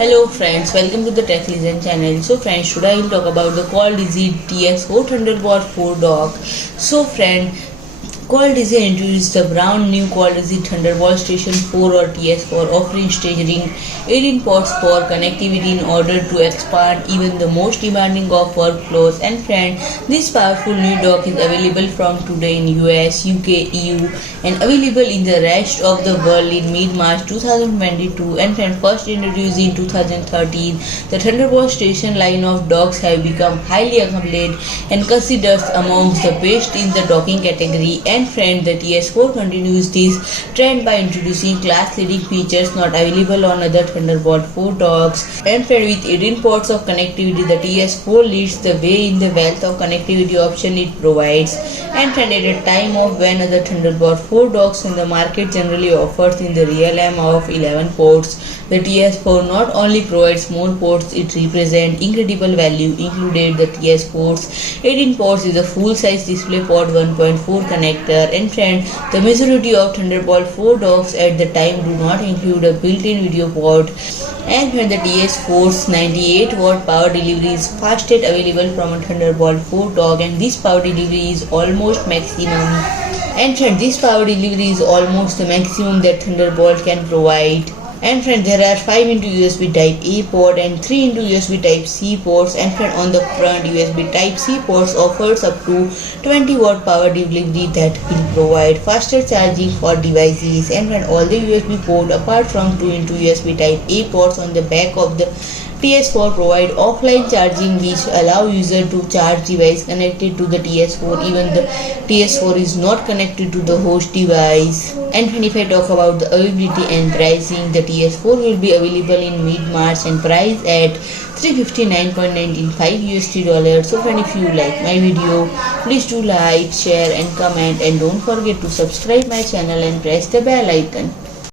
Hello friends, welcome to the Tech Legend channel. So friends, today I will talk about the CalDigit TS4 Thunderbolt 4 dock. So friend, CalDigit introduced the brand new CalDigit Thunderbolt Station 4 or TS4, offering staggering 18 ports for connectivity in order to expand even the most demanding of workflows. And friend, this powerful new dock is available from today in US, UK, EU and available in the rest of the world in mid-March 2022. And friend, first introduced in 2013, the Thunderbolt Station line of docks have become highly acclaimed and considered amongst the best in the docking category. And friend, the TS4 continues this trend by introducing class-leading features not available on other Thunderbolt 4 docks. And friend, with 18 ports of connectivity, the TS4 leads the way in the wealth of connectivity option it provides. And friend, at a time of when other Thunderbolt 4 docks in the market generally offers in the realm of 11 ports, the TS4 not only provides more ports, it represents incredible value. Included the TS4's 18 ports is a full-size DisplayPort 1.4 connector. And friend, the majority of Thunderbolt 4 docks at the time do not include a built-in video port. And when the TS4's 98-watt power delivery is fastest available from a Thunderbolt 4 dock, and this power delivery is almost maximum. And friend, this power delivery is almost the maximum that Thunderbolt can provide. And friend, there are 5 into USB Type A port and 3 into USB Type C ports. And friend, on the front, USB Type C ports offers up to 20-watt power delivery that will provide faster charging for devices. And friend, all the USB port apart from 2 into USB Type A ports on the back of the TS4 provide offline charging, which allow user to charge device connected to the TS4 even the TS4 is not connected to the host device. And if I talk about the availability and pricing, the TS4 will be available in mid-March and priced at $359.95 USD. So friend, if you like my video, please do like, share and comment, and don't forget to subscribe my channel and press the bell icon.